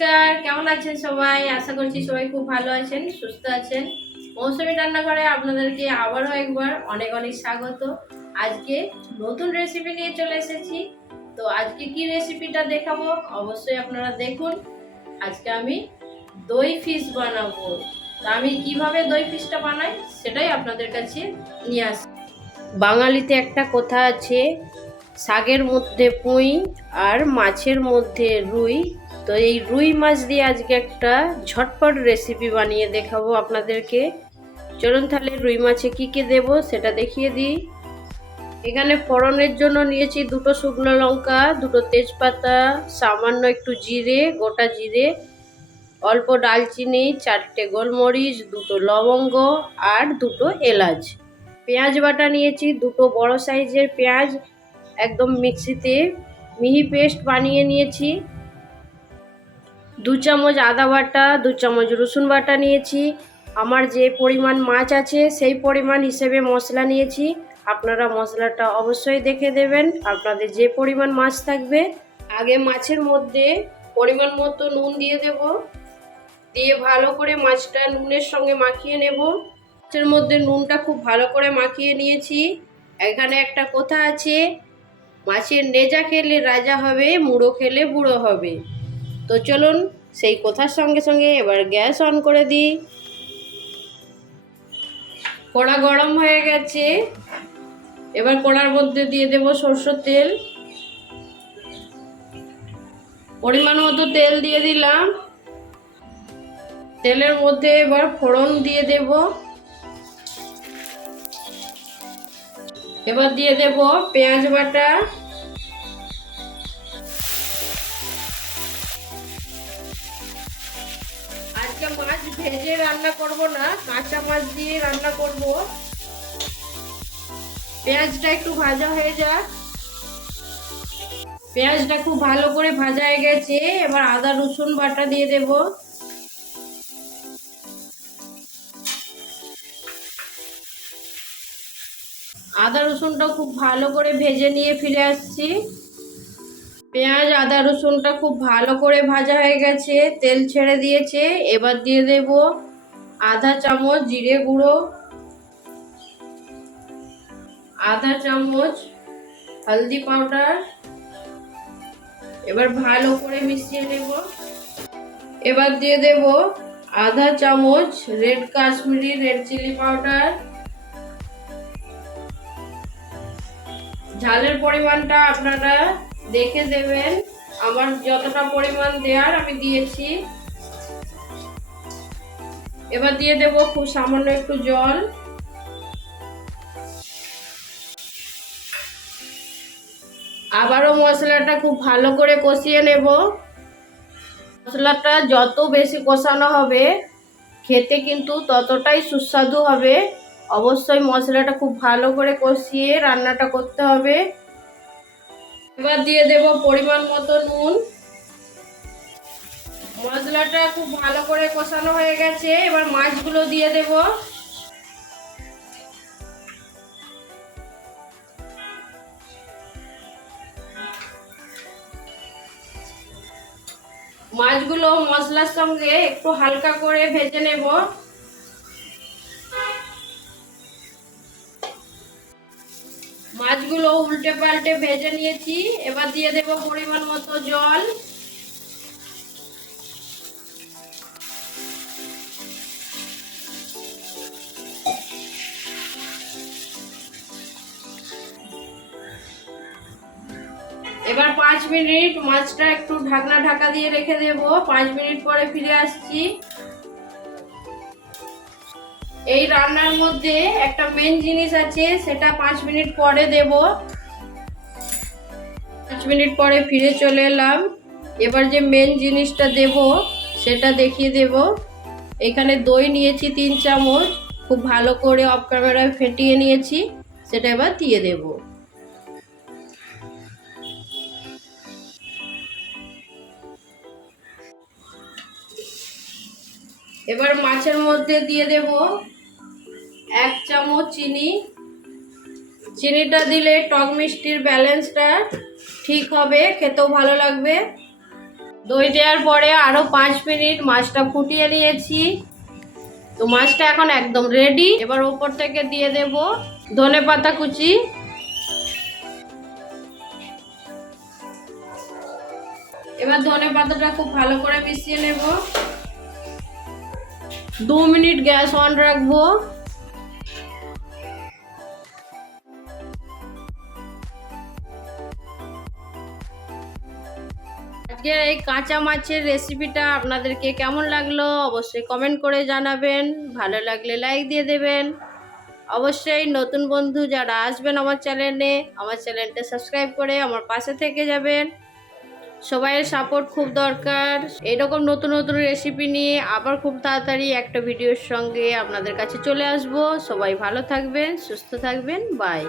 নমস্কার, কেমন আছেন সবাই? আশা করছি সবাই খুব ভালো আছেন, সুস্থ আছেন। মৌসুমি রান্নাঘরে আপনাদেরকে আবারও একবার অনেক অনেক স্বাগত। আজকে নতুন রেসিপি নিয়ে চলে এসেছি। তো আজকে কি রেসিপিটা দেখাবো? অবশ্যই আপনারা দেখুন। আজকে আমি দই ফিস বানাবো। তো আমি কীভাবে দই ফিসটা বানাই সেটাই আপনাদের কাছে নিয়ে আসি বাঙালিতে একটা কথা আছে শাকের মধ্যে পুঁই আর মাছের মধ্যে রুই তো এই রুই মাছ দিয়ে আজকে একটা ঝটপট রেসিপি বানিয়ে দেখাবো আপনাদেরকে। চলুন তাহলে রুই মাছে কি কি দেব সেটা দেখিয়ে দিই। এখানে ফোড়নের জন্য নিয়েছি দুটো শুকনো লঙ্কা, দুটো তেজপাতা, সামান্য একটু জিরে, গোটা জিরে, অল্প ডালচিনি, চারটে গোলমরিচ, দুটো লবঙ্গ আর দুটো এলাচ। পেঁয়াজ বাটা নিয়েছি, দুটো বড় সাইজের পেঁয়াজ, একদম মিক্সিতে। মিহি পেস্ট বানিয়ে নিয়েছি। দু চামচ আদা বাটা, দু চামচ রসুন বাটা নিয়েছি। আমার যে পরিমাণ মাছ আছে, সেই পরিমাণ হিসেবে মশলা নিয়েছি। আপনারা মশলাটা অবশ্যই দেখে দেবেন। আপনাদের যে পরিমাণ মাছ থাকবে, আগে মাছের মধ্যে পরিমাণ মতো নুন দিয়ে দেব। দিয়ে ভালো করে মাছটা নুনের সঙ্গে মাখিয়ে নেব। মাছের মধ্যে নুনটা খুব ভালো করে মাখিয়ে নিয়েছি। এখানে একটা কথা আছে, মাছের নেজা খেলে রাজা হবে, মুড়ো খেলে বুড়ো হবে। তো চলুন সেই কথার সঙ্গে সঙ্গে এবার গ্যাস অন করে দিই। কড়া গরম হয়ে গেছে। এবার কড়ার মধ্যে দিয়ে দেব সরষের তেল। পরিমাণ মতো তেল দিয়ে দিলাম। তেলের মধ্যে এবার ফোড়ন দিয়ে দেব। এবার দিয়ে দেব পেঁয়াজ বাটা। আজকে মাছ ভেজে রান্না করব না, কাঁচা মাছ দিয়ে রান্না করব। পেঁয়াজটা একটু ভাজা হয়ে যাক। পেঁয়াজটা খুব ভালো করে ভাজা হয়ে গেছে, এবার আদা, রসুন বাটা দিয়ে দেব। আদা রসুনটা খুব ভালো করে ভেজে নিয়ে ফিরে আসছি। পেঁয়াজ, আদা, রসুনটা খুব ভালো করে ভাজা হয়ে গেছে, তেল ছেড়ে দিয়েছে, এবার দিয়ে দেব আধা চামচ জিরে গুঁড়ো, আধা চামচ হলদি পাউডার, এবার ভালো করে মিশিয়ে নেব। এবার দিয়ে দেব আধা চামচ red Kashmiri red chilli powder. ঝালের পরিমাণটা আপনারা দেখে দেবেন। আমার যতটা পরিমাণ দেওয়ার আমি দিয়েছি। এবার দিয়ে দেব খুব সামান্য একটু জল। আবারও মশলাটা খুব ভালো করে কষিয়ে নেব। মশলাটা যত বেশি কষানো হবে, খেতে কিন্তু ততটাই সুস্বাদু হবে। অবশ্যই মশলাটা খুব ভালো করে কষিয়ে রান্নাটা করতে হবে। এবার দিয়ে দেব পরিমাণ মতো নুন। মশলাটা খুব ভালো করে কষানো হয়ে গেছে। এবার মাছগুলো দিয়ে দেব। মাছগুলো মশলার সঙ্গে একটু হালকা করে ভেজে নেব। মাছগুলো উল্টে পাল্টে ভেজে নিয়েছি। এবার দিয়ে দেব পরিমাণ মতো জল। এবার পাঁচ মিনিট মাছটা একটু ঢাকনা ঢাকা দিয়ে রেখে দেব। পাঁচ মিনিট পরে ফিরে আসছি। এই রান্নার মধ্যে একটা মেন জিনিস আছে, সেটা পাঁচ মিনিট পরে দেব। পাঁচ মিনিট পরে ফিরে চলে এলাম। এবার যে মেন জিনিসটা দেব, সেটা দেখিয়ে দেব। এখানে দই নিয়েছি তিন চামচ, খুব ভালো করে অফ ক্যামেরায় ফেটিয়ে নিয়েছি, সেটা এবার দিয়ে দেব। এবার মাছের মধ্যে দিয়ে দেব এক চামচ চিনি। চিনিটা দিলে টক মিষ্টির ব্যালেন্সটা ঠিক হবে, খেতেও ভালো লাগবে। দই দেওয়ার পরে আরও পাঁচ মিনিট মাছটা ফুটিয়ে নিয়েছি। তো মাছটা এখন একদম রেডি এবার ওপর থেকে দিয়ে দেব ধনে পাতা কুচি। এবার ধনে পাতাটা খুব ভালো করে মিশিয়ে নেব। দু মিনিট গ্যাস অন রাখব। আজকের এই কাঁচা মাছের রেসিপিটা আপনাদেরকে কেমন লাগল অবশ্যই কমেন্ট করে জানাবেন। ভালো লাগলে লাইক দিয়ে দেবেন। অবশ্যই নতুন বন্ধু যারা আসবেন আমার চ্যানেলে আমার চ্যানেলটা সাবস্ক্রাইব করে আমার পাশে থেকে যাবেন। সবাইয়ের সাপোর্ট খুব দরকার। এরকম নতুন নতুন রেসিপি নিয়ে আবার খুব তাড়াতাড়ি একটা ভিডিওর সঙ্গে আপনাদের কাছে চলে আসব। সবাই ভালো থাকবেন, সুস্থ থাকবেন। বাই